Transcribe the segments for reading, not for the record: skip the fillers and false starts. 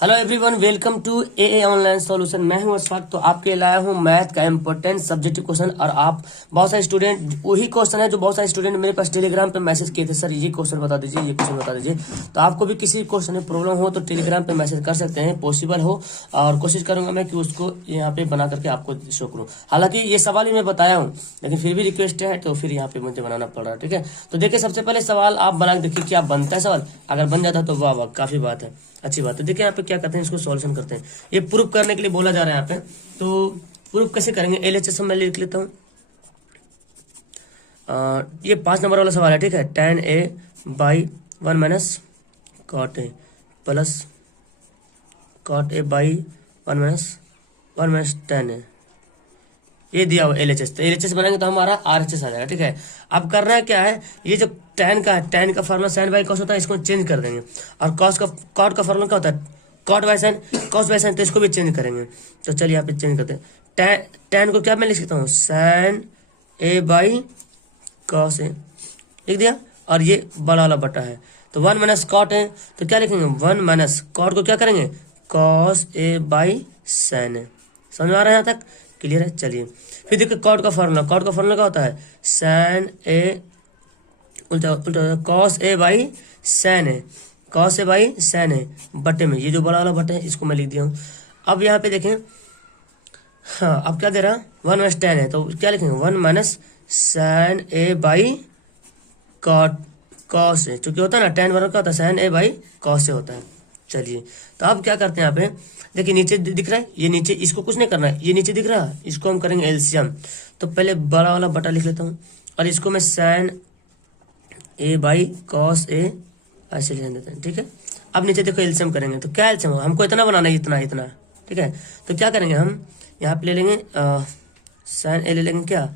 Hello everyone, welcome to a online solution. मैं हूं अशफाक। तो आपके लाया हूं मैथ का इंपॉर्टेंट सब्जेक्टिव क्वेश्चन। और आप बहुत सारे स्टूडेंट, वही क्वेश्चन है जो बहुत सारे स्टूडेंट मेरे पास टेलीग्राम पे मैसेज किए थे, सर ये क्वेश्चन बता दीजिए, ये क्वेश्चन बता दीजिए। तो आपको भी किसी क्वेश्चन में प्रॉब्लम हो तो टेलीग्राम पे मैसेज कर सकते हैं, पॉसिबल हो। और कोशिश करूंगा मैं कि उसको यहाँ पे बना करके आपको शो करूँ। हालांकि ये सवाल ही मैं बताया हूँ, लेकिन फिर भी रिक्वेस्ट है तो फिर यहाँ पे मुझे बनाना पड़ रहा है। ठीक है, तो देखिए सबसे पहले सवाल आप बना के देखिए क्या बनता है सवाल। अगर बन जाता तो वाह वाह, काफी बात है, अच्छी बात है। देखिए यहाँ पे क्या करते हैं, इसको सॉल्यूशन करते हैं। ये प्रूव करने के लिए बोला जा रहा है यहाँ पे। तो प्रूव कैसे करेंगे, एलएचएस में लिख लेता हूँ। ये 5 नंबर वाला सवाल है। ठीक है, tan a by 1 minus cot A plus cot A by 1 minus tan A, ये दिया हुआ एलएचएस। तो एलएचएस बनाएंगे तो हमारा आरएचएस आ जाएगा। ठीक है, अब करना है क्या है, ये जो tan का है, tan का फॉर्मूला sin बाई कॉस होता है, इसको चेंज कर देंगे। और कॉस का कॉट का फॉर्मूला क्या होता है, caught by sine, cos by sine, तो इसको भी चेंज करेंगे। तो चलिए यहाँ पे चेंज करते हैं। tan को क्या मैं लिख सकता हूँ, sin a बाई कॉस ए लिख दिया। और ये बड़ा वाला बटा है, तो 1 माइनस कॉट है, तो क्या लिखेंगे 1 माइनस कॉट को क्या करेंगे, कॉस ए बाई साइन ए। समझ में आ रहा है यहाँ तक, क्लियर है। चलिए फिर देखिए कॉट का फॉर्मूला, कॉट का फॉर्मूला क्या होता है, साइन ए उल्टा उल्टा cos A by sine A, cos A by sine A बटे में ये जो बड़ा वाला बटे है इसको मैं लिख दिया हूँ। अब यहाँ पे देखें, हाँ अब क्या दे रहा है, 1 माइनस tan है, तो क्या लिखेंगे 1 minus sine A by cot cos A, चूंकि होता है ना tan बराबर क्या होता है, sine A by cos A होता है। चलिए तो अब क्या करते हैं, यहाँ पे देखिए नीचे दिख रहा है, ये नीचे इसको कुछ नहीं करना है, ये नीचे दिख रहा है, इसको हम करेंगे एलसीएम। तो पहले बड़ा वाला बटा लिख लेता हूँ, और इसको मैं साइन ए बाई कॉस ए ऐसे लिख देते हैं। ठीक है, अब नीचे देखो एलसीएम करेंगे, तो क्या एलसीएम होगा, हमको इतना बनाना है, इतना इतना। ठीक है, तो क्या करेंगे हम यहाँ पे ले लेंगे साइन ए ले लेंगे, क्या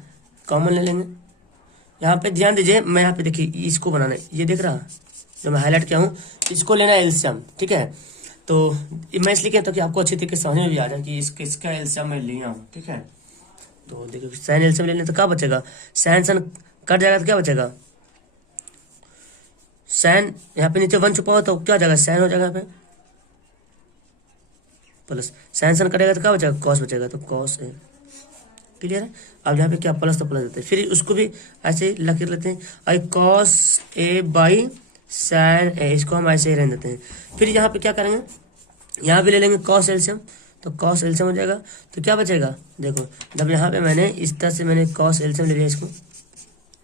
कॉमन ले लेंगे। यहाँ पे ध्यान दीजिए, मैं यहाँ पे देखिए इसको बनाना है, ये देख रहा जो मैं हाईलाइट किया हूँ, इसको लेना है एलसीएम। ठीक है, तो मैं इसलिए कहता हूँ कि आपको अच्छी तरीके से समझ में भी आ जाए कि इसका एलसीएम मैं लिया हूँ। ठीक है, तो देखिए साइन एलसीएम लेने तो क्या बचेगा, साइन सन कट जाएगा तो क्या बचेगा, साइन यहाँ पे नीचे 1 छुपा हो तो क्या हो जाएगा, साइन हो जाएगा यहाँ पे, प्लस साइन सन कटेगा तो क्या बचेगा, कॉस बचेगा, तो कॉस ए। क्लियर है। अब यहाँ पे क्या प्लस तो प्लस देते हैं, फिर उसको भी ऐसे लकीर लेते हैं, I cos A by sine ए, इसको हम ऐसे ही रहने देते हैं। फिर यहाँ पे क्या करेंगे, यहाँ भी ले लेंगे कॉस एलसीएम, तो कॉस एलसीएम हो जाएगा, तो क्या बचेगा, देखो जब यहाँ पे मैंने इस तरह से मैंने कॉस एलसीएम ले लिया इसको,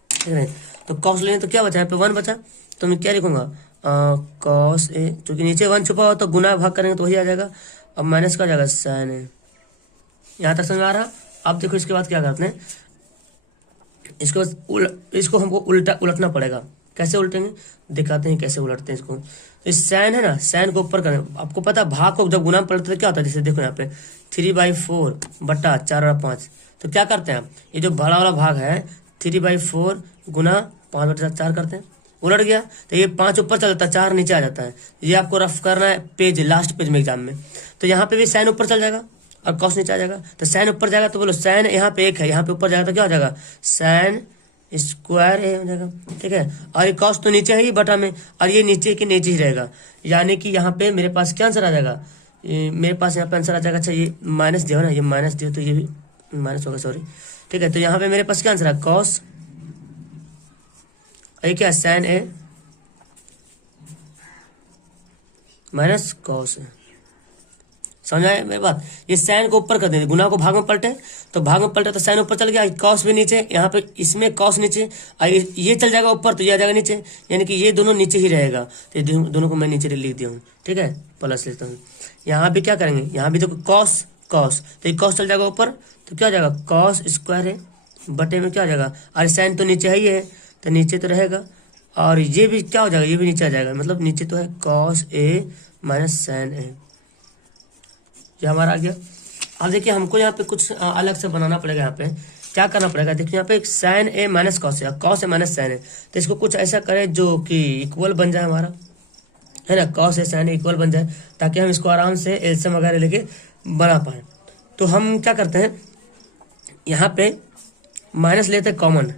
ठीक है, तो कॉस लेंगे तो क्या बचा, यहाँ पे 1 बचा, तो मैं क्या लिखूंगा कॉस ए, चूंकि नीचे 1 छुपा हुआ तो गुना भाग करेंगे तो वही आ जाएगा। अब माइनस का हो जाएगा साइन ए। यहाँ तक समझ में आ रहा। अब देखो इसके बाद क्या करते हैं, इसको हमको उलटना पड़ेगा। कैसे उल्टेंगे, दिखाते हैं कैसे उलटते हैं इसको। तो इस साइन है ना, साइन को ऊपर करें, आपको पता है भाग को जब गुना में पलटते तो क्या होता है, जैसे देखो यहाँ पे 3/4 बटा 4/5, तो क्या करते हैं आप, ये जो बड़ा वाला भाग है 3/4 गुना 5/4 करते हैं, उलट गया तो ये 5 ऊपर चल जाता है, 4 नीचे आ जाता है। ये आपको रफ करना है पेज, लास्ट पेज में एग्जाम में, तो यहाँ पे भी साइन ऊपर चल जाएगा और कॉस नीचे आ जाएगा। तो साइन ऊपर जाएगा तो बोलो साइन यहाँ पे 1 है, यहाँ पे ऊपर जाएगा तो क्या हो जाएगा, साइन स्क्वायर ए हो जाएगा। ठीक है, और ये कॉस तो नीचे है ही बटा में, और ये नीचे के नीचे ही रहेगा, यानी कि यहाँ पे मेरे पास क्या आंसर आ जाएगा, मेरे पास यहाँ पे आंसर आ जाएगा, अच्छा ये माइनस दिया ना, ये माइनस दिया तो ये भी माइनस होगा, सॉरी। ठीक है, तो यहाँ पे मेरे पास क्या आंसर है, कॉस, ये क्या sign A minus cos A. समझ आए मेरी बात, ये साइन को ऊपर कर देते, गुना को भाग में पलटे, तो भाग में पलटे तो साइन ऊपर चल गया, कॉस भी नीचे, यहाँ पे इसमें कॉस नीचे, और ये चल जाएगा ऊपर तो ये आ जाएगा नीचे, यानी कि ये दोनों नीचे ही रहेगा। तो ये दोनों को मैं नीचे लिख दिया हूँ। ठीक है, प्लस लेता हूँ। यहाँ भी क्या करेंगे, यहाँ भी देखो कॉस कॉस, तो ये कॉस चल जाएगा ऊपर तो क्या हो जाएगा, कॉस स्क्वायर है बटे में क्या हो जाएगा, और साइन तो नीचे ही है तो नीचे तो रहेगा, और ये भी क्या हो जाएगा, ये भी नीचे आ जाएगा, मतलब नीचे तो है कॉस ए माइनस साइन ए, ये हमारा आ गया। अब देखिए हमको यहाँ पे कुछ अलग से बनाना पड़ेगा। यहाँ पे क्या करना पड़ेगा, देखिए यहाँ पे एक साइन ए माइनस कॉस है, कॉस ए माइनस साइन है, तो इसको कुछ ऐसा करें जो कि इक्वल बन जाए हमारा, है ना, कॉस ए साइन इक्वल बन जाए, ताकि हम इसको आराम से एलसीएम वगैरह लेके बना पाए। तो हम क्या करते हैं, यहाँ पे माइनस लेते हैं कॉमन,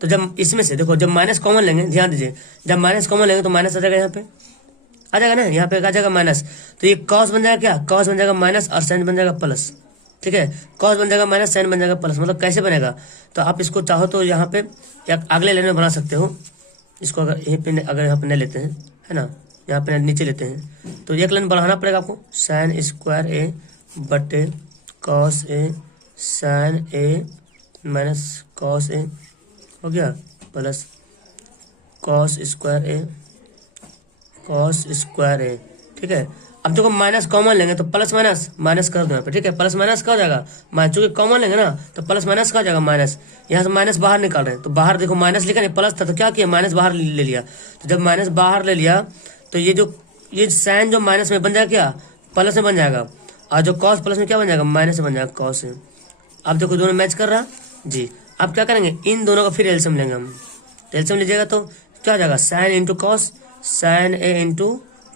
तो जब इसमें से देखो जब माइनस कॉमन लेंगे, ध्यान दीजिए, जब माइनस कॉमन लेंगे तो माइनस आ जाएगा यहाँ पे, आ जाएगा ना, यहाँ पे आ जाएगा माइनस, तो ये कॉस बन जाएगा क्या, कॉस बन जाएगा माइनस और साइन बन जाएगा प्लस। ठीक है, कॉस बन जाएगा माइनस, साइन बन जाएगा प्लस। मतलब कैसे बनेगा, तो आप इसको चाहो तो यहाँ पे या अगले लाइन में बना सकते हो इसको, अगर यहीं पे अगर यहाँ पे नहीं लेते हैं, है ना, यहाँ पे नीचे लेते हैं, तो एक लाइन बढ़ाना पड़ेगा आपको, साइन स्क्वायर ए बटे cos A sign A minus cos A हो गया, प्लस कॉस स्क्वायर ए। ठीक है, अब देखो माइनस कॉमन लेंगे तो प्लस माइनस माइनस कर दो यहाँ पे। ठीक है, प्लस माइनस का हो जाएगा, चूंकि कॉमन लेंगे ना तो प्लस माइनस का हो जाएगा माइनस। यहाँ से माइनस बाहर निकाल रहे हैं तो बाहर देखो माइनस लिखा नहीं, प्लस था तो क्या किया, माइनस बाहर ले लिया। तो जब माइनस बाहर ले लिया तो ये साइन जो माइनस में बन जाएगा क्या, प्लस में बन जाएगा, और जो कॉस प्लस में क्या बन जाएगा, माइनस में बन जाएगा कॉस में। अब देखो दोनों मैच कर रहा जी। अब क्या करेंगे, इन दोनों का फिर एलसीएम लेंगे हम। एलसीएम लीजिएगा तो क्या हो जाएगा, sine into cos, sign A into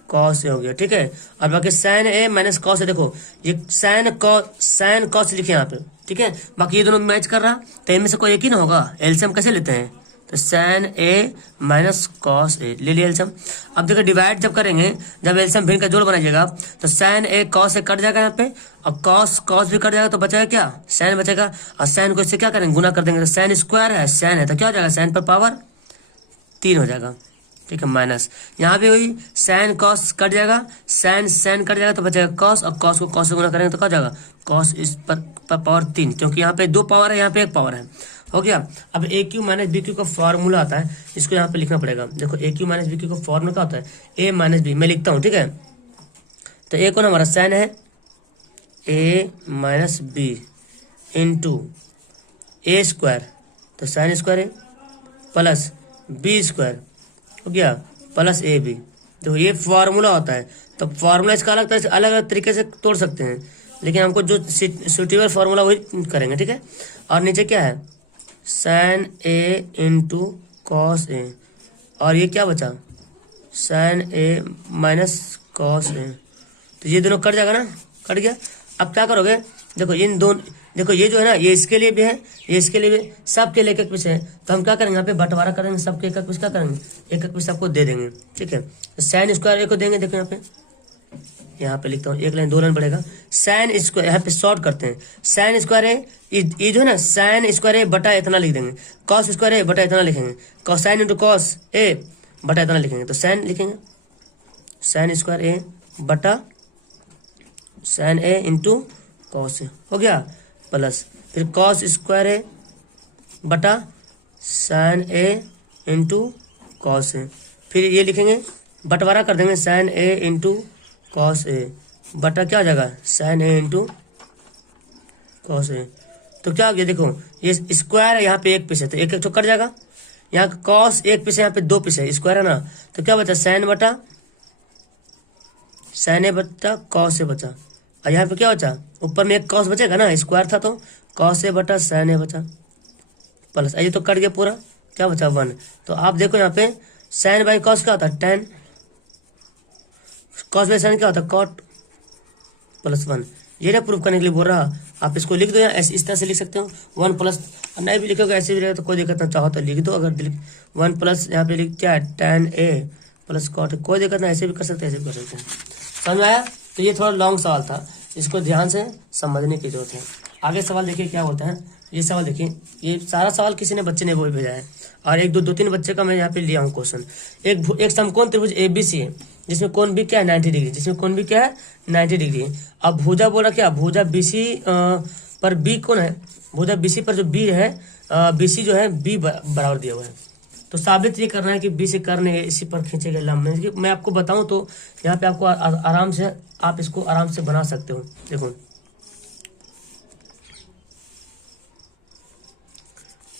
cos A हो गया। ठीक है, और बाकी sign A minus cos A, देखो ये साइन कॉस लिखे यहाँ पे। ठीक है, बाकी ये दोनों मैच कर रहा, तो इनमें से कोई एक ही ना होगा। एलसीएम कैसे लेते हैं, तो sign A minus cos A ले लिया एलसीएम। अब देखो डिवाइड जब करेंगे, जब एलसीएम भिन्न का जोड़ बनाइएगा तो sign A cos A cut जाएगा यहाँ पे, और कॉस भी कट जाएगा, तो बचेगा क्या, साइन बचेगा। और साइन को इससे क्या करेंगे, गुना कर देंगे, तो साइन स्क्वायर है साइन है तो क्या हो जाएगा, साइन पर पावर 3 हो जाएगा। ठीक है, माइनस यहाँ भी वही साइन कॉस कट जाएगा, साइन कट जाएगा तो बचेगा कॉस, और कॉस को कॉस से गुना करेंगे तो क्या हो जाएगा, कॉस इस पर पावर 3, क्योंकि यहाँ पे 2 पावर है, यहाँ पे 1 पावर है। हो गया। अब ए क्यू माइनस बी क्यू का फॉर्मूला आता है, इसको यहाँ पे लिखना पड़ेगा। देखो ए क्यू माइनस बी क्यू का फॉर्मूला क्या होता है, ए माइनस बी, मैं लिखता हूँ। ठीक है, तो ए कौन हमारा साइन है, ए माइनस बी इंटू ए स्क्वायर, तो साइन स्क्वायर है, प्लस बी स्क्वायर हो गया, प्लस ए बी। तो ये फॉर्मूला होता है, तो फॉर्मूला इसका अलग तरह से अलग अलग तरीके से तोड़ सकते हैं, लेकिन हमको जो सूटेबल फॉर्मूला वही करेंगे। ठीक है, और नीचे क्या है, sine A into cos A, और ये क्या बचा, sign A minus cos A, तो ये दोनों कट जाएगा ना, कट गया। अब क्या करोगे, देखो इन दोनों, देखो ये जो है ना, ये इसके लिए भी है, ये इसके लिए भी, सबके लिए एक एक पीस है, तो हम क्या करेंगे, यहाँ पे बंटवारा करेंगे, सबके एक एक पीस क्या करेंगे, एक एक पीस सबको दे देंगे। ठीक है, तो साइन स्क्वायर ए को देंगे, देखो यहाँ पे लिखता हूँ, एक लाइन 2 लाइन पड़ेगा, साइन स्क्वायर, यहाँ पे शॉर्ट करते हैं, साइन स्क्वायर ए, ये जो है ना साइन स्क्वायर ए बटा इतना लिख देंगे, कॉस स्क्वायर ए बटा इतना लिखेंगे, cos sine into cos A बटा इतना लिखेंगे, तो साइन लिखेंगे, साइन स्क्वायर ए बटा sign A into cos A हो गया, प्लस फिर कॉस स्क्वायर ए बटा sign A into cos A, फिर ये लिखेंगे, बंटवारा कर देंगे, sign A into cos A बटा क्या हो जाएगा, sign A into cos A. तो क्या हो गया, देखो ये स्क्वायर है, यहाँ पे एक पीस है तो एक एक तो कट जाएगा, यहाँ कॉस एक पीस है, यहाँ पे 2 पीस है, स्क्वायर है ना, तो क्या बचा, साइन ए बटा कॉस ए बचा, और यहाँ पे क्या बचा, ऊपर में एक कॉस बचेगा ना, स्क्वायर था तो कॉस ए बटा साइन ए बचा, प्लस ये तो कट गया पूरा, क्या बचा 1। तो आप देखो यहाँ पे साइन बाई कॉस क्या होता है, tan, कॉस बाई साइन क्या होता है, कॉट, प्लस 1। ये ना प्रूफ करने के लिए बोल रहा, आप इसको लिख दो, या ऐसे इस तरह से लिख सकते हो 1 प्लस, नहीं भी लिखोगे ऐसे भी रहेगा तो कोई दिक्कत नहीं, चाहो तो लिख दो, अगर 1 प्लस यहाँ पे लिख क्या है, tan ए प्लस कॉट, कोई दिक्कत नहीं, ऐसे भी कर सकते हैं, ऐसे भी कर सकते हैं। समझ में आया। तो ये थोड़ा लॉन्ग सवाल था, इसको ध्यान से समझने की जरूरत है। आगे सवाल देखिए क्या बोलते हैं, ये सवाल देखिए, ये सारा सवाल किसी ने बच्चे ने वो भेजा है, और एक दो 3 बच्चे का मैं यहाँ पे लिया हूँ क्वेश्चन। एक समकोण त्रिभुज ABC है, जिसमें कोण भी क्या है 90 डिग्री, जिसमें कोण भी क्या है 90 डिग्री है। अब भुजा बोला क्या, भुजा BC पर B कौन है, भुजा BC पर जो B है, BC जो है B बराबर दिया हुआ है, तो साबित ये करना है कि B से कर्ण इसी पर खींचे गए लंब में। मैं आपको बताऊं तो यहाँ पे आपको आराम से, आप इसको आराम से बना सकते हो। देखो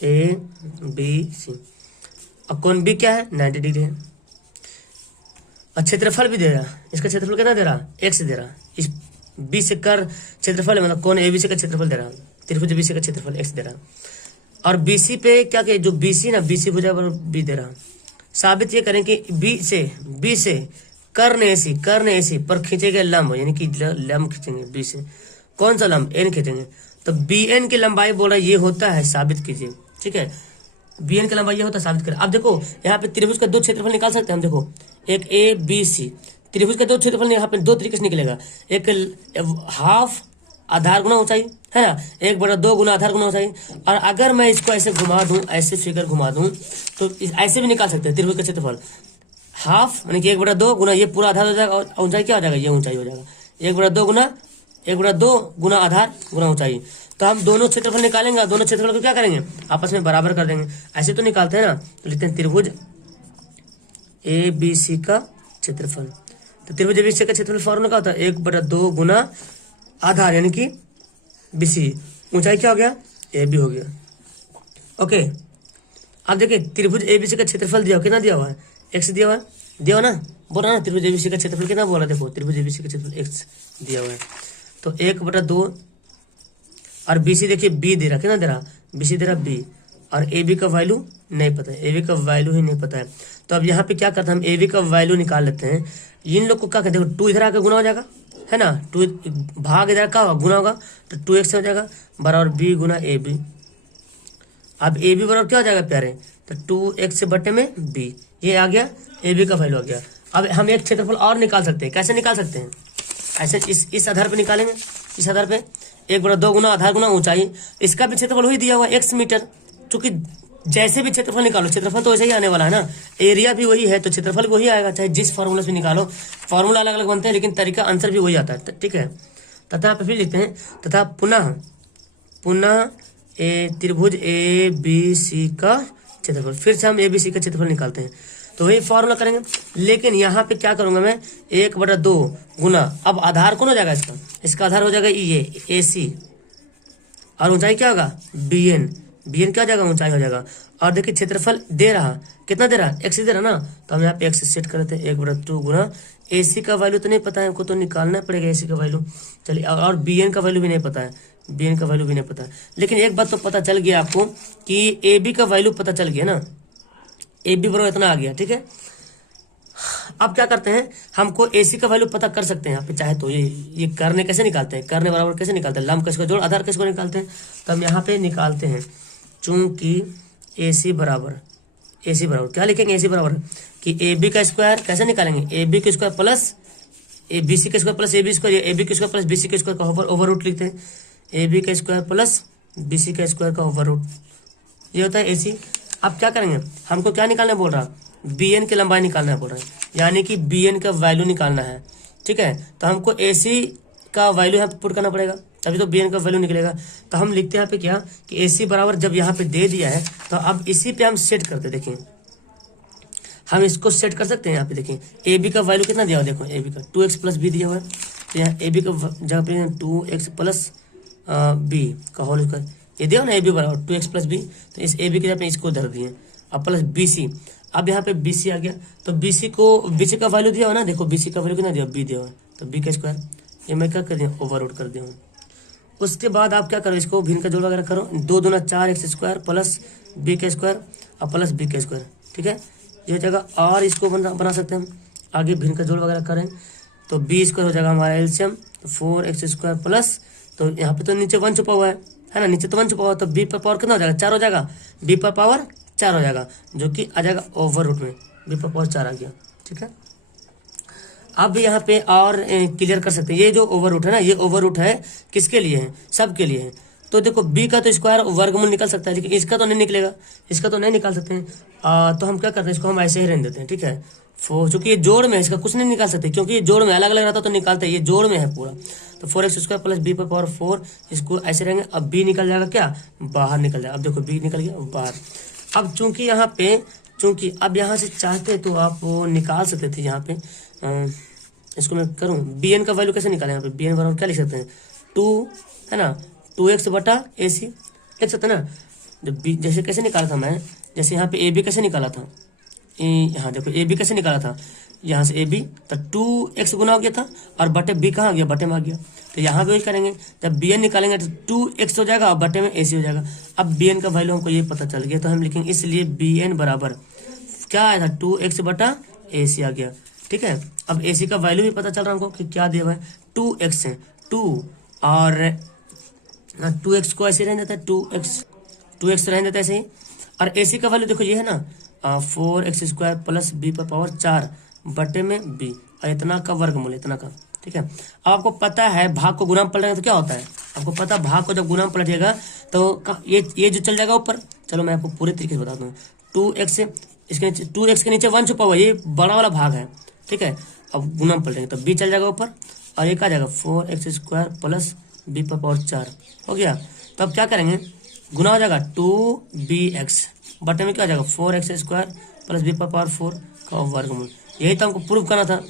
ABC, अब कोण B क्या है 90 डिग्री है, और क्षेत्रफल भी दे रहा, इसका क्षेत्रफल कितना दे रहा, x दे रहा, इस B से कर क्षेत्रफल है, मतलब कोण ABC का क्षेत्रफल दे रहा, त्रिभुज BC का क्षेत्रफल x दे रहा, और BC पे क्या क्या, जो BC ना BC भुजा पर B दे रहा। साबित ये करें कि B से कर्ण AC पर खींचे गए लंब, यानी कि लंब खींचेंगे B से, कौन सा लंब, n खींचेंगे, तो BN की लंबाई बोल रहा ये होता है, साबित कीजिए। ठीक है, BN की लंबाई ये होता है, साबित करें। अब देखो यहाँ पे त्रिभुज का 2 क्षेत्रफल निकाल सकते हैं हम, देखो एक ABC, त्रिभुज का जो क्षेत्रफल यहाँ पे दो तरीके से निकलेगा, एक हाफ आधार गुना ऊंचाई है ना, 1/2 गुना आधार गुना ऊंचाई। और अगर मैं इसको ऐसे घुमा दूं, ऐसे फिगर घुमा दूं, तो ऐसे भी निकाल सकते हैं त्रिभुज का क्षेत्रफल। हाफ यानी कि 1/2 गुना ये पूरा आधार हो जाएगा, और ऊंचाई क्या हो जाएगा, ये ऊंचाई हो जाएगा 1/2 गुना आधार गुना ऊंचाई। तो हम दोनों क्षेत्रफल निकालेंगे, दोनों क्षेत्रफल को क्या करेंगे, आपस में बराबर कर देंगे। ऐसे तो निकालते हैं ना, तो लिखते हैं त्रिभुज ABC का क्षेत्रफल। तो त्रिभुज ABC का क्षेत्रफल फॉर्मूला क्या होता है, 1/2 गुना आधार यानी कि BC, ऊंचाई क्या हो गया, AB हो गया। ओके, अब देखिए त्रिभुज ABC का क्षेत्रफल दिया, कितना दिया हुआ है, x दिया हुआ है, दिया हुआ ना, बोला ना त्रिभुज ABC का क्षेत्रफल कितना बोला, देखो त्रिभुज ABC का क्षेत्रफल x दिया हुआ है। तो 1/2 और BC देखिए B दे रहा, कितना दे रहा, BC दे रहा B, और AB का वैल्यू नहीं पता है, AB का वैल्यू ही नहीं पता है। तो अब यहाँ पे क्या करते हैं, हम AB का वैल्यू निकाल लेते हैं। इन लोग को क्या कहते हैं, 2 इधर आकर गुना हो जाएगा है ना, 2 भाग इधर का गुना होगा, तो 2x हो जाएगा बराबर B गुना AB। अब AB बराबर क्या हो जाएगा प्यारे, तो 2x बटे में B, ये आ गया AB का वैल्यू आ गया। अब हम एक क्षेत्रफल और निकाल सकते हैं, कैसे निकाल सकते हैं, ऐसे इस आधार पे निकालेंगे, इस आधार पे 1/2 गुना आधार गुना ऊंचाई, इसका भी क्षेत्रफल वही दिया हुआ x मीटर, क्योंकि जैसे भी क्षेत्रफल निकालो, क्षेत्रफल तो वैसे ही आने वाला है ना, एरिया भी वही है तो क्षेत्रफल वही आएगा, चाहे जिस फॉर्मूला से निकालो, फॉर्मूला अलग अलग बनते हैं लेकिन तरीका आंसर भी वही आता है, ठीक है। तथा फिर लिखते हैं, तथा पुनः त्रिभुज ABC का क्षेत्रफल, फिर से हम ABC का क्षेत्रफल निकालते हैं, तो वही फॉर्मूला करेंगे। लेकिन यहाँ पे क्या करूंगा मैं, 1/2 गुना, अब आधार कौन हो जाएगा इसका आधार हो जाएगा ये AC, और ऊंचाई क्या होगा BN क्या हो जाएगा, ऊंचाई हो जाएगा। और देखिए क्षेत्रफल दे रहा, कितना दे रहा, x दे रहा ना, तो हम यहाँ पे x सेट कर लेते हैं, 1/2 गुना AC का वैल्यू तो नहीं पता है हमको, तो निकालना पड़ेगा AC का वैल्यू। चलिए, और BN का वैल्यू भी नहीं पता है, BN का वैल्यू भी नहीं पता है। लेकिन एक बात तो पता चल गया आपको कि AB का वैल्यू पता चल गया ना, AB बराबर इतना आ गया, ठीक है। अब क्या करते हैं, हमको AC का वैल्यू पता कर सकते हैं यहाँ पे चाहे तो, ये करने कैसे निकालते हैं, करने बराबर कैसे निकालते हैं, लंब का जोड़ आधार का निकालते हैं, तो हम यहाँ पे निकालते हैं। चूंकि AC बराबर क्या लिखेंगे, AC बराबर कि AB का स्क्वायर कैसे निकालेंगे, AB का स्क्वायर प्लस BC का square plus AB square, AB का स्क्वायर प्लस BC का स्क्वायर का ओवर रूट लिखते हैं, AB का स्क्वायर प्लस BC का स्क्वायर का ओवर रूट, ये होता है AC। अब क्या करेंगे, हमको क्या निकालना बोल रहा, BN की लंबाई निकालना बोल रहा है, यानी कि BN का वैल्यू निकालना है, ठीक है। तो हमको AC का वैल्यू यहाँ पे पुट करना पड़ेगा, तभी तो BN का वैल्यू निकलेगा। तो हम लिखते हैं यहाँ पे क्या कि AC बराबर जब यहाँ पे दे दिया है, तो अब इसी पे हम सेट करते, देखिए हम इसको सेट कर सकते हैं। यहाँ पे देखिए AB का वैल्यू कितना दिया हुआ, देखो AB का 2x प्लस B दिया हुआ है, तो यहाँ AB का जहाँ पे 2x प्लस B का होल स्क्वायर, ये दिया ना AB बराबर 2x प्लस B, तो इस AB के जहाँ पे इसको धर दिए, अब प्लस BC, अब यहाँ पे BC आ गया, तो BC का वैल्यू दिया हुआ ना, देखो BC का वैल्यू कितना दिया, B दिया हुआ, तो B का स्क्वायर, ये मैं क्या कर दिया, ओवर रूट कर दिया हूँ। उसके बाद आप क्या करो, इसको भिन्न का जोड़ वगैरह करो, 2 दूना 4x स्क्वायर प्लस B का स्क्वायर और प्लस B का स्क्वायर, ठीक है, ये जगह। और इसको बना सकते हैं हम, आगे भिन्न का जोड़ वगैरह करें तो B स्क्वायर हो जाएगा हमारा एलसीएम, तो 4x स्क्वायर प्लस, तो यहाँ पे तो नीचे 1 छुपा हुआ है ना, नीचे तो 1 छुपा हुआ, तो B पर पावर कितना हो जाएगा, 4 हो जाएगा, B पर पावर 4 हो जाएगा, जो कि आ जाएगा ओवर रूट में, B पर पावर 4 आ गया, ठीक है। अब यहाँ पे और क्लियर कर सकते हैं, ये जो ओवर रूट है ना, ये ओवर रूट है किसके लिए है, सबके लिए है। तो देखो B का तो स्क्वायर वर्गमूल निकल सकता है, लेकिन इसका तो नहीं निकलेगा, इसका तो नहीं निकाल सकते हैं। तो हम क्या करते हैं, इसको हम ऐसे ही रहने देते हैं, ठीक है। चूंकि ये जोड़ में है, इसका कुछ नहीं निकाल सकते, क्योंकि ये जोड़ में अलग अलग रहता तो निकालते हैं, ये जोड़ में है पूरा। तो 4x स्क्वायर प्लस B पर पावर 4, इसको ऐसे रहेंगे। अब B निकल जाएगा क्या, बाहर निकल जाएगा। अब देखो B निकल गया बाहर। अब चूंकि यहाँ पे अब यहाँ से चाहते तो आप निकाल सकते थे, यहाँ पे इसको मैं करूँ, BN का वैल्यू कैसे निकालें, यहाँ पे BN बराबर क्या लिख सकते हैं, 2 है ना, 2x बटा AC लिख सकते हैं ना। जब B जैसे कैसे निकाला था मैं, जैसे यहाँ पे AB कैसे निकाला था, यहाँ देखो AB कैसे निकाला था, यहाँ से AB तो 2x गुना हो गया था, और बटे B कहाँ आ गया, बटे में आ गया। तो यहाँ पे वही करेंगे, जब BN निकालेंगे तो 2x हो जाएगा और बटे में AC हो जाएगा। अब BN का वैल्यू हमको ये पता चल गया, तो हम लिखेंगे इसलिए BN बराबर क्या आया था, 2x बटा AC आ गया, ठीक है। अब AC का वैल्यू भी पता चल रहा है हमको कि क्या दिया हुआ है, 2x है, 2 और 2x को ऐसे रहने देता है, 2x रहने देता है ऐसे ही। और AC का वैल्यू देखो ये है ना, 4x स्क्वायर प्लस B पर पावर 4 बटे में B, और इतना का वर्गमूल, इतना का, ठीक है। अब आपको पता है भाग को गुणा में पलटेगा तो क्या होता है, आपको पता है भाग को जब गुणा में पलटेगा तो ये जो चल जाएगा ऊपर। चलो मैं आपको पूरे तरीके से बताता हूँ। 2x इसके नीचे 2x के नीचे 1 छुपा हुआ, ये बड़ा वाला भाग है, ठीक है। अब गुणा में पलटेंगे तो b चल जाएगा ऊपर और एक आ जाएगा 4x² प्लस b पर पावर 4 हो गया। तो अब क्या करेंगे, गुना हो जाएगा 2bx बटे में क्या हो जाएगा 4x² प्लस b पर पावर 4 का वर्गमूल। यही तो हमको प्रूव करना था,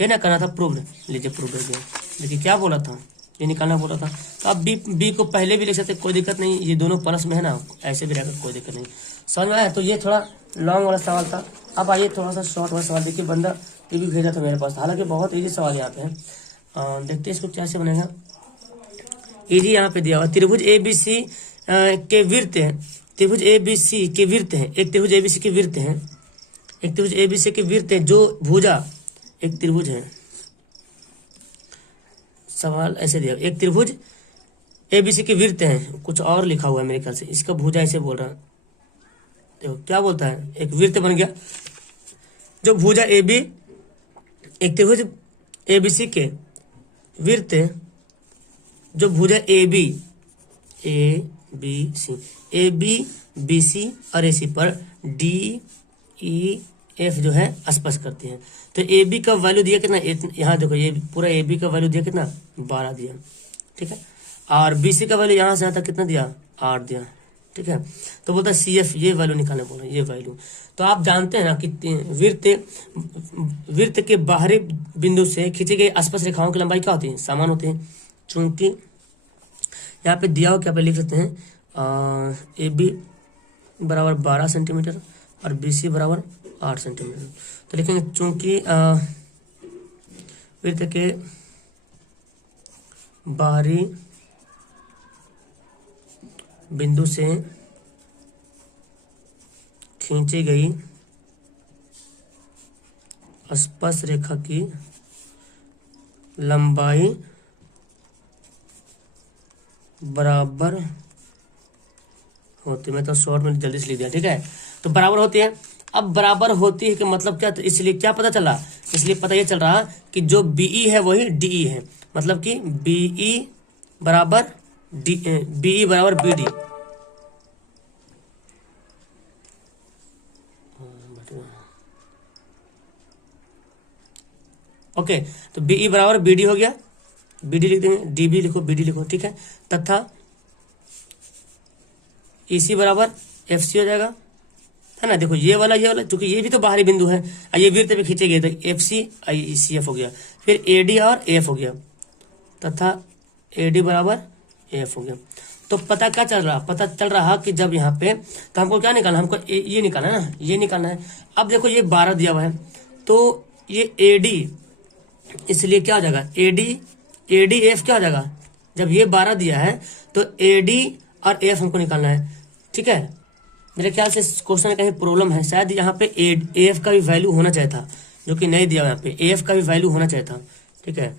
ये ना करना था प्रूव। लीजिए प्रूव कर दिया। देखिए क्या बोला था, ये निकालना बोला था। तो अब बी को पहले भी लिख सकते, कोई दिक्कत नहीं, ये दोनों प्लस में है ना, ऐसे भी रहेगा कोई दिक्कत नहीं। समझ में आया। तो ये थोड़ा लॉन्ग वाला सवाल था। अब आइए थोड़ा सा शॉर्ट वाला सवाल। देखिए बंदा ये भी भेजा था मेरे पास, हालांकि बहुत ईजी सवाल यहाँ पे है। देखते हैं इसको कैसे बनेगा। ईजी यहाँ पे दिया हुआ, त्रिभुज ABC के वृत्त है, त्रिभुज ABC के वृत्त है, एक त्रिभुज ABC के वृत्त है, एक त्रिभुज ABC के वृत्त है जो भुजा, एक त्रिभुज है। सवाल ऐसे दिया, एक त्रिभुज ABC के वृत्त है, कुछ और लिखा हुआ है मेरे ख्याल से, इसका भुजा ऐसे बोल रहा है। देखो क्या बोलता है, एक वृत्त बन गया जो भुजा AB, एक त्रिभुज ABC के वृत्त है जो भुजा AB BC और AC पर DEF जो है स्पर्श करती है। तो AB का वैल्यू दिया कितना, यहाँ देखो ये पूरा AB का वैल्यू दिया कितना 12 दिया, ठीक है। और BC का वैल्यू यहाँ से यहाँ तक कितना दिया 8 दिया, ठीक है। तो बोलता है CF ये वैल्यू निकालने बोला, ये वैल्यू। तो आप जानते हैं ना कि वृत्त के बाहरी बिंदु से खींची गई स्पर्श रेखाओं की लंबाई क्या होती है, समान होती है। चूंकि यहाँ पे दिया हो, क्या पे लिख लेते हैं AB बराबर 12 सेंटीमीटर और BC बराबर 8 सेंटीमीटर। तो लिखेंगे चूंकि वृत्त के बाहरी बिंदु से खींची गई स्पर्श रेखा की लंबाई बराबर होती है। मैं तो शॉर्ट में जल्दी से लिख दिया, ठीक है। तो बराबर होती है। अब बराबर होती है कि मतलब क्या, तो इसलिए क्या पता चला, इसलिए पता ये चल रहा कि जो BE है वही DE है, मतलब कि BE बराबर BD। ओके, तो BE बराबर BD हो गया, BD लिख देंगे, DB लिखो, BD लिखो, ठीक है। तथा EC बराबर FC हो जाएगा, है ना। देखो ये वाला क्योंकि ये भी तो बाहरी बिंदु है, ये वृत्त पे खींचे गए, तो FC CF हो गया। फिर AD और AF हो गया, तथा AD बराबर AF हो गया। तो पता क्या चल रहा, पता चल रहा कि जब यहाँ पे, तो हमको क्या निकालना, हमको ये निकालना है ना, ये निकालना है। अब देखो ये 12 दिया हुआ है, तो ये AD, इसलिए क्या हो जाएगा ADF क्या हो जाएगा, जब ये 12 दिया है तो AD और AF हमको निकालना है, ठीक है। मेरे ख्याल से क्वेश्चन में कहीं प्रॉब्लम है, शायद यहाँ पे AF का भी वैल्यू होना चाहिए था, जो कि नहीं दिया। यहाँ पे AF का भी वैल्यू होना चाहिए था, ठीक है।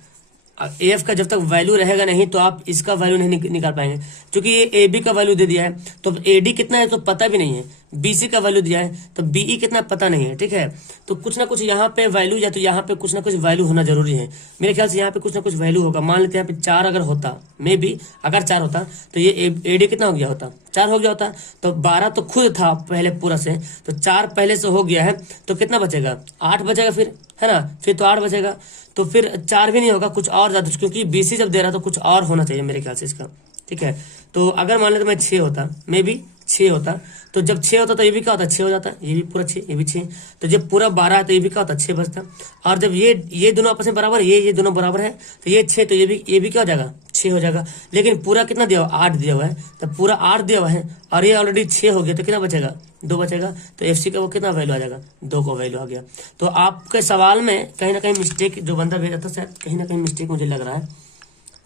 AF का जब तक वैल्यू रहेगा नहीं तो आप इसका वैल्यू नहीं निकाल पाएंगे, क्योंकि ये AB का वैल्यू दे दिया है, तो AD कितना है तो पता भी नहीं है, BC का वैल्यू दिया है तो BE कितना पता नहीं है, ठीक है। तो कुछ ना कुछ यहाँ पे वैल्यू, या तो यहाँ पे कुछ ना कुछ वैल्यू होना जरूरी है। मेरे ख्याल से यहाँ पे कुछ ना कुछ वैल्यू होगा। मान लेते हैं यहाँ पे 4 अगर होता, मे बी अगर 4 होता तो ये AD कितना हो गया होता, 4 हो गया होता। तो 12 तो खुद था पहले पूरा से, तो 4 पहले से हो गया है, तो कितना बचेगा 8 बचेगा, फिर है ना, फिर तो 8 बचेगा। तो फिर 4 भी नहीं होगा, कुछ और ज्यादा, क्योंकि BC जब दे रहा तो कुछ और होना चाहिए मेरे ख्याल से इसका, ठीक है। तो अगर मान लेते मैं 6 होता, मे बी 6 होता, तो जब 6 होता तो ये भी क्या होता, 6 हो जाता, ये भी पूरा 6, ये भी 6। तो जब पूरा 12 है तो ये भी क्या होता, 6 बचता। और जब ये दोनों आपस में बराबर, ये दोनों बराबर है, तो ये 6, तो ये भी क्या हो जाएगा 6 हो जाएगा। लेकिन पूरा कितना दिया हुआ, 8 दिया हुआ है, तो पूरा 8 दिया हुआ है और ये ऑलरेडी 6 हो गया, तो कितना बचेगा 2 बचेगा। तो FC का वो कितना वैल्यू आ जाएगा, 2 का वैल्यू आ गया। तो आपके सवाल में कहीं ना कहीं मिस्टेक, जो बंदा भेजा था शायद कहीं ना कहीं मिस्टेक मुझे लग रहा है,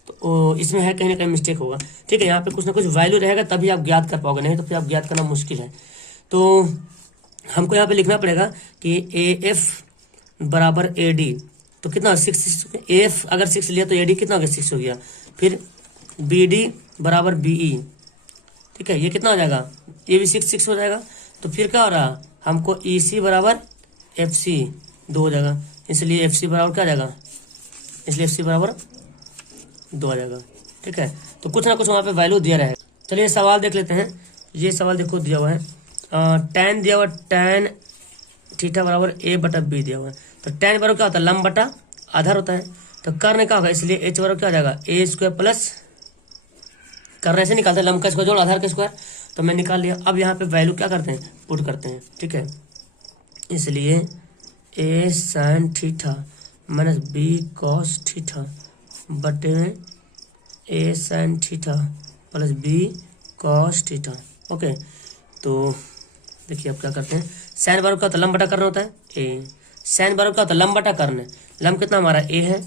तो इसमें है कहीं ना कहीं मिस्टेक होगा, ठीक है। यहाँ पे कुछ ना कुछ वैल्यू रहेगा तभी आप ज्ञात कर पाओगे, नहीं तो फिर आप ज्ञात करना मुश्किल है। तो हमको यहाँ पे लिखना पड़ेगा कि AF बराबर AD, तो कितना 6, AF अगर 6 लिया तो AD कितना हो गया 6 हो गया। फिर BD बराबर BE, ठीक है, ये कितना हो जाएगा, ये भी 6 हो जाएगा। तो फिर क्या हो रहा, हमको EC बराबर FC 2 हो जाएगा। इसलिए FC बराबर क्या आ जाएगा, इसलिए FC बराबर 2 आ जाएगा। ठीक है, तो कुछ ना कुछ वहाँ पे वैल्यू दिया रहेगा। चलिए सवाल देख लेते हैं। ये सवाल देखो दिया हुआ है, tan दिया हुआ, tan थीटा बराबर A/B दिया हुआ है। तो tan बराबर क्या होता है, लंब बटा आधार होता है। तो कर्ण क्या होगा, इसलिए H बराबर क्या हो जाएगा, A² प्लस, कर्ण ऐसे निकालते हैं, लंब का स्क्वायर जोड़ आधार का स्क्वायर। तो मैं निकाल लिया। अब यहाँ पे वैल्यू क्या करते हैं, पुट करते हैं। ठीक है, इसलिए A sin theta minus B cos theta बटे A sin theta plus B cos theta. Okay, तो देखिए अब क्या करते हैं, साइन बराबर क्या होता है, लंब बटा कर्ण होता है A। साइन बराबर क्या होता है, लंब बटा कर्ण। लंब कितना हमारा A है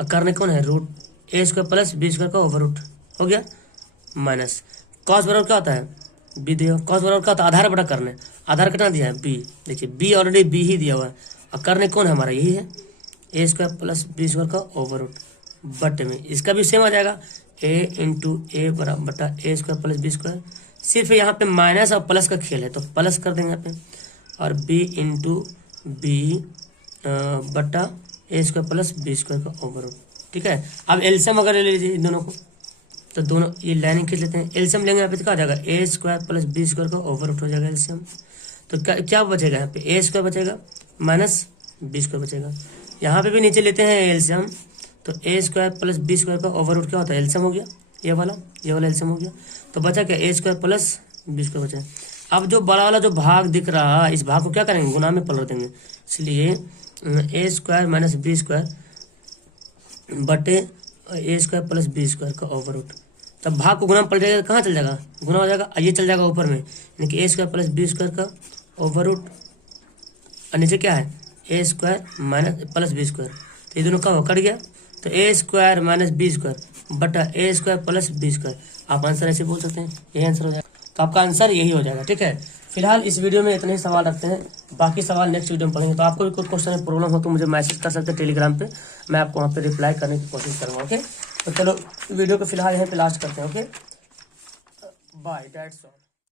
और कर्ण कौन है, रूट A² प्लस B² का ओवर रूट हो गया, माइनस कॉस बराबर क्या होता है, B दिया। कॉस बराबर क्या होता है, आधार बटा कर्ण। आधार कितना दिया है, B। देखिए B ऑलरेडी B ही दिया हुआ है और कर्ण कौन है हमारा, यही है A² प्लस B² का ओवर रूट बटे में, इसका भी सेम आ जाएगा A इंटू A बराबर बटा A² प्लस B²। सिर्फ यहाँ पे माइनस और प्लस का खेल है तो प्लस कर देंगे यहाँ पे, और B इंटू B बटा A² प्लस B² का ओवर रूट। ठीक है, अब एलसीएम अगर ले लीजिए इन दोनों को, तो दोनों ये लाइन खींच लेते हैं। एलसीएम लेंगे यहाँ पे तो क्या आ जाएगा, A² प्लस B² का ओवर रूट हो जाएगा एलसीएम। तो क्या बचेगा यहाँ पे, A² बचेगा माइनस B² बचेगा। यहाँ पे भी नीचे लेते हैं एलसीएम, तो A² प्लस B² का ओवर रूट क्या होता है, एलसीएम हो गया, ये वाला एलसीएम हो गया। तो बचा क्या, A² प्लस B² बचा। अब जो बड़ा वाला जो भाग दिख रहा है, इस भाग को क्या करेंगे, गुना में पलट देंगे। इसलिए A² माइनस B² बटे A² प्लस B² का ओवर रूट। तब भाग को गुना में पलटेगा, कहाँ चल जाएगा, गुना हो जाएगा, ये चल जाएगा ऊपर में, यानी कि A² प्लस B² का ओवर रूट, और नीचे क्या है, A² माइनस प्लस B²। तो ये दोनों का कट गया, तो A² माइनस B² बटा A² प्लस B²। आप आंसर ऐसे बोल सकते हैं, यही आंसर हो जाएगा। तो आपका आंसर यही हो जाएगा। ठीक है, फिलहाल इस वीडियो में इतने ही सवाल रखते हैं, बाकी सवाल नेक्स्ट वीडियो में पढ़ेंगे। तो आपको भी कुछ क्वेश्चन में प्रॉब्लम हो तो मुझे मैसेज कर सकते हैं टेलीग्राम पे, मैं आपको वहाँ पे रिप्लाई करने की कोशिश करूँगा। ओके, तो चलो वीडियो को फिलहाल यहीं पे लास्ट करते हैं। Okay, bye, that's all.